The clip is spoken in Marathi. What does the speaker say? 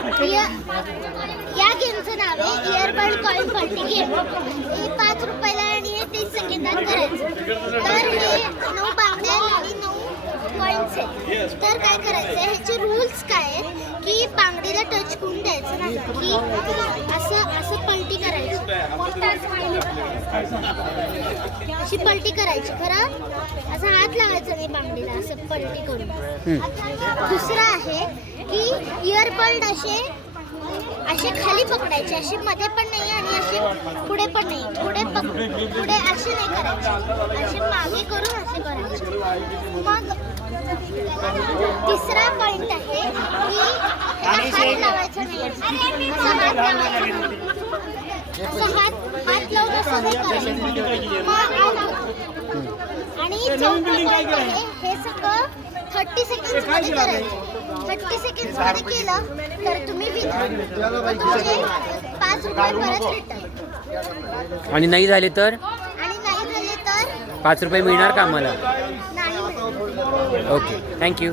या गेमचं नाव आहे इयरबड कॉइन पलटी गेम. हे 5 रुपयाला आणि हे 30 सेकंदात करायचं. तर हे 9 बांगड्या आणि 9 कॉइन्स आहेत. तर काय करायचं ह्याचे रूल्स काय आहेत की बांगडीला टच करून द्यायचं नाही, की असं पलटी करायची, अशी पलटी करायची. खरं असं हात लावायचा नाही बांगडीला, असं पलटी करून. दुसरं आहे की इयरबड असे खाली पकडायचे, असे मध्ये पण नाही आणि असे पुढे पण नाही. पुढे असे नाही करायचे, असे मागे करून असे करायचे. मग तिसरा पॉइंट आहे की हात लावायचा नाही, असा हात लावायचा, असं हात लावून असं करायचं. आणि चौथा पॉइंट आहे हे सगळं 30 सेकंड्स मध्ये करायचं. 30 सेकंड्स मध्ये केलं तर तुम्ही विनर. तुमचे 5 रुपये परत रिटर्न. आणि नाही झाले तर 5 रुपये मिळणार का आम्हाला? नाही. Okay, thank you.